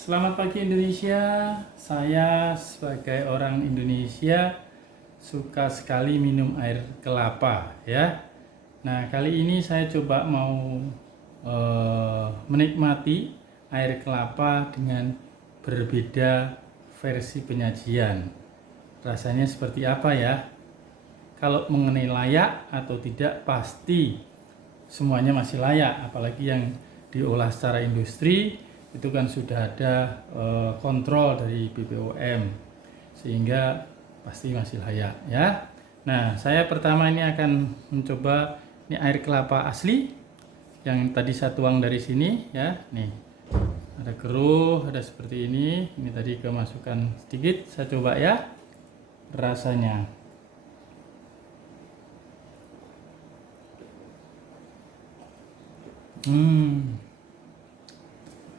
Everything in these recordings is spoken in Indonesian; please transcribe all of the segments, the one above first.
Selamat pagi Indonesia. Saya sebagai orang Indonesia suka sekali minum air kelapa ya. Nah, kali ini saya coba mau menikmati air kelapa dengan berbeda versi penyajian. Rasanya seperti apa ya? Kalau mengenai layak atau tidak pasti semuanya masih layak, apalagi yang diolah secara industri itu kan sudah ada kontrol dari BPOM sehingga pasti masih layak ya. Nah, saya pertama ini akan mencoba ini air kelapa asli yang tadi saya tuang dari sini ya. Nih, ada keruh, ada seperti ini. Ini tadi kemasukan sedikit, saya coba ya rasanya.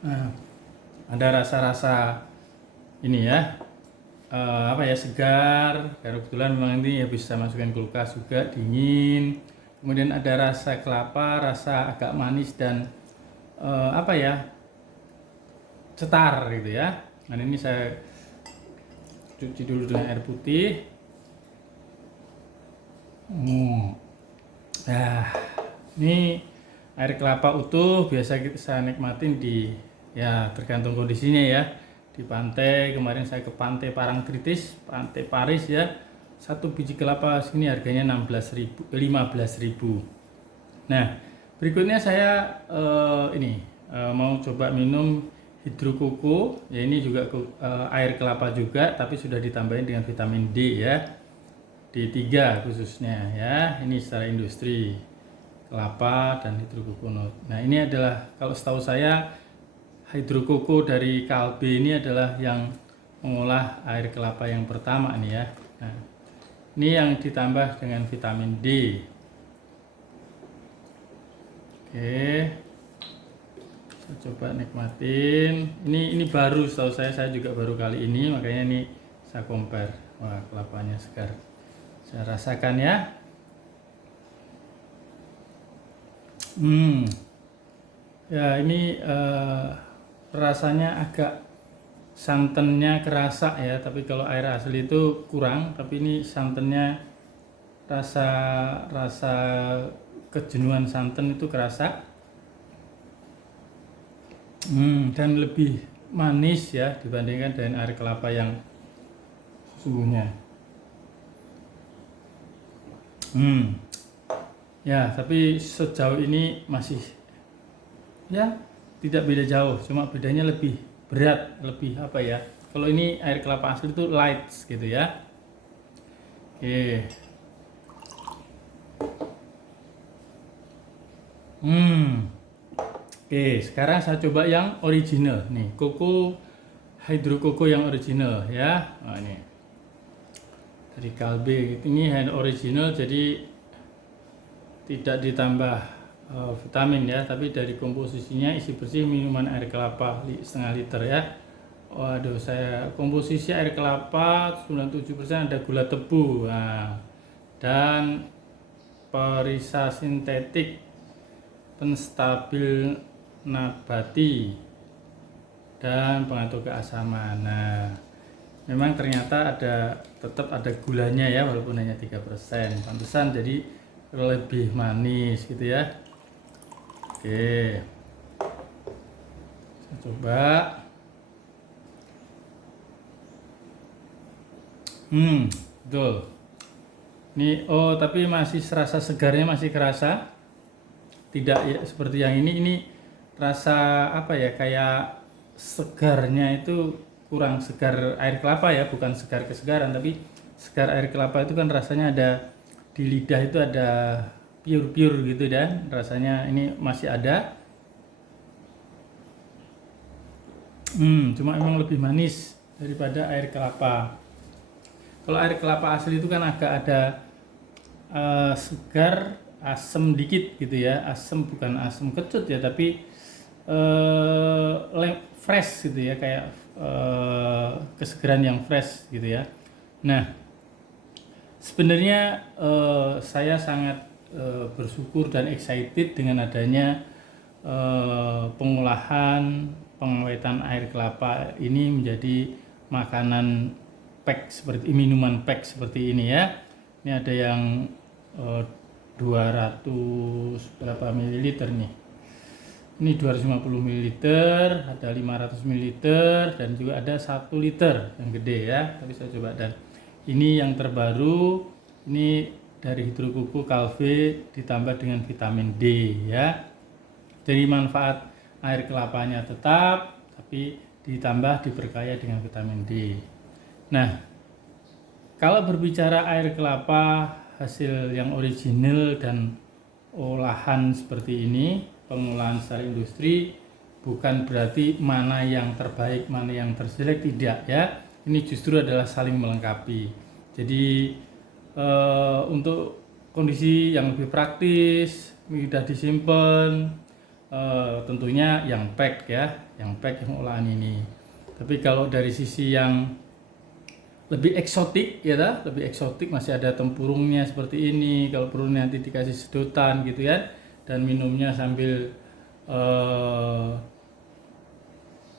Nah, ada rasa-rasa ini ya, apa ya, segar. Karena kebetulan memang ini ya bisa masukkan kulkas juga, dingin. Kemudian ada rasa kelapa, rasa agak manis dan apa ya, cetar gitu ya. Nah, ini saya cuci dulu dengan air putih. Nah, ini air kelapa utuh biasa saya nikmatin di, ya tergantung kondisinya ya, di pantai. Kemarin saya ke pantai Parangtritis, pantai Paris ya, satu biji kelapa sini harganya 15.000. Nah, berikutnya saya mau coba minum hidrokoko ya. Ini juga air kelapa juga, tapi sudah ditambahin dengan vitamin D ya, D3 khususnya ya. Ini secara industri kelapa dan hidrokoko. Nah, ini adalah, kalau setahu saya, hidrokoko dari Kalbe ini adalah yang mengolah air kelapa yang pertama nih ya. Nah, ini yang ditambah dengan vitamin D. Oke, saya coba nikmatin. Ini baru, setahu saya juga baru kali ini, makanya ini saya compare. Wah, kelapanya segar. Saya rasakan ya. Ya, ini rasanya agak santannya kerasa ya, tapi kalau air asli itu kurang. Tapi ini santannya, rasa kejenuhan santan itu kerasa. Dan lebih manis ya dibandingkan dengan air kelapa yang sesungguhnya. Ya, tapi sejauh ini masih ya tidak beda jauh, cuma bedanya lebih berat, lebih apa ya, kalau ini air kelapa asli itu light gitu ya. Oke. Oke, sekarang saya coba yang original nih, hidrokoko yang original ya. Nah, ini dari Kalbe gitu. Ini hand original, jadi tidak ditambah vitamin ya, tapi dari komposisinya isi bersih minuman air kelapa setengah liter ya. Waduh, saya komposisi air kelapa 97% ada gula tebu, nah, dan perisa sintetik, penstabil nabati, dan pengatur keasaman. Nah, memang ternyata tetap ada gulanya ya, walaupun hanya 3%. Pantesan jadi lebih manis gitu ya. Oke, saya coba. Betul. Ini, tapi masih serasa segarnya, masih kerasa. Tidak ya seperti yang ini rasa apa ya, kayak segarnya itu kurang. Segar air kelapa ya, bukan segar kesegaran, tapi segar air kelapa itu kan rasanya ada di lidah, itu ada pure gitu, dan rasanya ini masih ada. Cuma emang lebih manis daripada air kelapa. Kalau air kelapa asli itu kan agak ada segar, asam dikit gitu ya. Asam, bukan asam kecut ya, tapi fresh gitu ya, kayak kesegaran yang fresh gitu ya. Nah, sebenarnya saya sangat bersyukur dan excited dengan adanya pengolahan pengawetan air kelapa ini menjadi makanan pack seperti minuman pack seperti ini ya. Ini ada yang 200 berapa mililiter nih. Ini 250 ml, ada 500 ml dan juga ada 1 liter yang gede ya. Tapi saya coba, dan ini yang terbaru, ini dari hidrokuku Calvé ditambah dengan vitamin D ya. Jadi manfaat air kelapanya tetap, tapi ditambah diperkaya dengan vitamin D. Nah, kalau berbicara air kelapa hasil yang original dan olahan seperti ini, pengolahan secara industri, bukan berarti mana yang terbaik, mana yang terjelek, tidak ya. Ini justru adalah saling melengkapi. Jadi untuk kondisi yang lebih praktis, mudah disimpan, tentunya yang pack ya, yang olahan ini. Tapi kalau dari sisi yang lebih eksotik ya, lebih eksotik, masih ada tempurungnya seperti ini. Kalau perlu nanti dikasih sedotan gitu ya, dan minumnya sambil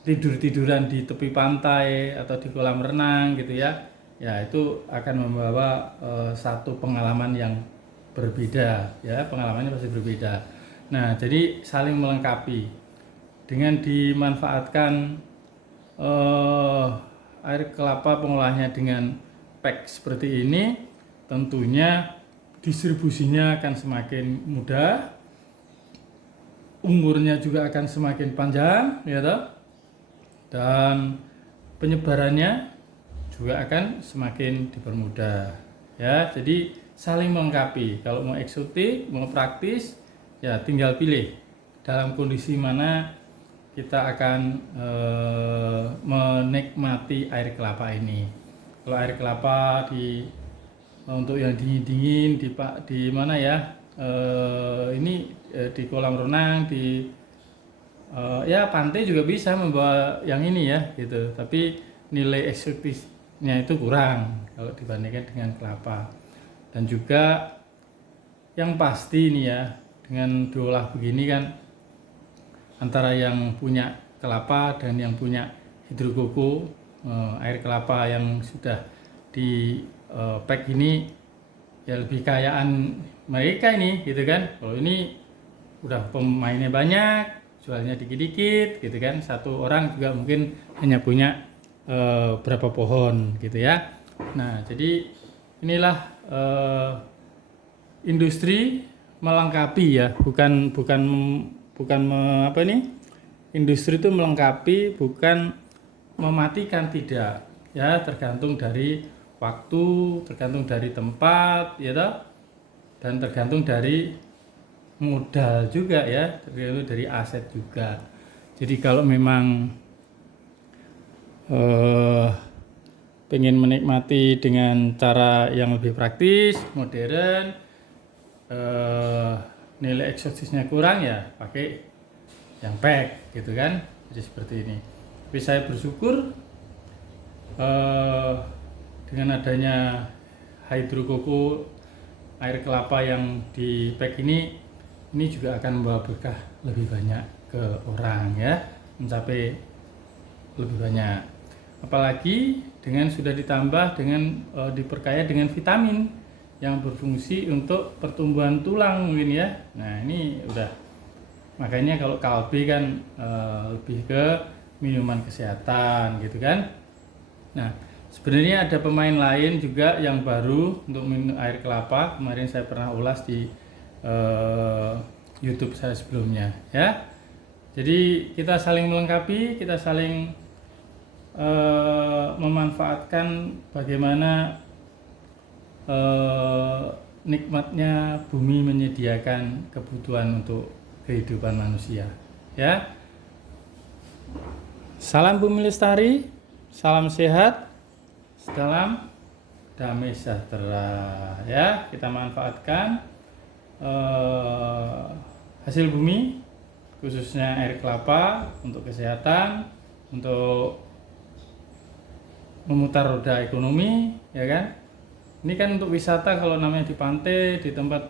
tidur-tiduran di tepi pantai atau di kolam renang gitu ya. Ya, itu akan membawa satu pengalaman yang berbeda ya, pengalamannya pasti berbeda. Nah, jadi saling melengkapi dengan dimanfaatkan air kelapa pengolahnya dengan pack seperti ini, tentunya distribusinya akan semakin mudah, umurnya juga akan semakin panjang ya toh, dan penyebarannya juga akan semakin dipermudah ya. Jadi saling melengkapi. Kalau mau eksotik, mau praktis, ya tinggal pilih dalam kondisi mana kita akan menikmati air kelapa ini. Kalau air kelapa untuk yang dingin-dingin di mana ya, ini di kolam renang, di ya pantai juga bisa membawa yang ini ya gitu. Tapi nilai eksotisnya itu kurang kalau dibandingkan dengan kelapa. Dan juga yang pasti nih ya, dengan diolah begini kan, antara yang punya kelapa dan yang punya hidrokuku, air kelapa yang sudah di pack ini ya lebih kayaan mereka ini gitu kan. Kalau ini udah pemainnya banyak, jualnya dikit-dikit gitu kan, satu orang juga mungkin hanya punya berapa pohon gitu ya. Nah, jadi inilah industri melengkapi ya, bukan apa ini, industri itu melengkapi, bukan mematikan, tidak ya, tergantung dari waktu, tergantung dari tempat ya toh, dan tergantung dari modal juga ya, tergantung dari aset juga. Jadi kalau memang pengen menikmati dengan cara yang lebih praktis, modern, nilai eksotisnya kurang, ya pakai yang pack gitu kan. Jadi seperti ini. Tapi saya bersyukur dengan adanya hidrokuku air kelapa yang di pack ini juga akan membawa berkah lebih banyak ke orang ya, mencapai lebih banyak. Apalagi dengan sudah ditambah dengan diperkaya dengan vitamin yang berfungsi untuk pertumbuhan tulang mungkin ya. Nah, ini udah, makanya kalau Calvé kan lebih ke minuman kesehatan gitu kan. Nah, sebenarnya ada pemain lain juga yang baru untuk minum air kelapa. Kemarin saya pernah ulas di YouTube saya sebelumnya ya. Jadi kita saling melengkapi, kita saling memanfaatkan bagaimana nikmatnya bumi menyediakan kebutuhan untuk kehidupan manusia ya. Salam bumi lestari, salam sehat, salam damai sejahtera ya. Kita manfaatkan hasil bumi, khususnya air kelapa, untuk kesehatan, untuk memutar roda ekonomi ya kan. Ini kan untuk wisata, kalau namanya di pantai, di tempat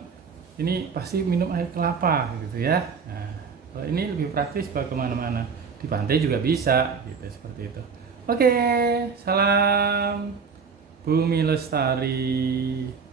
ini pasti minum air kelapa gitu ya. Nah, kalau ini lebih praktis bawa kemana-mana. di pantai juga bisa gitu, seperti itu. Oke, salam Bumi Lestari.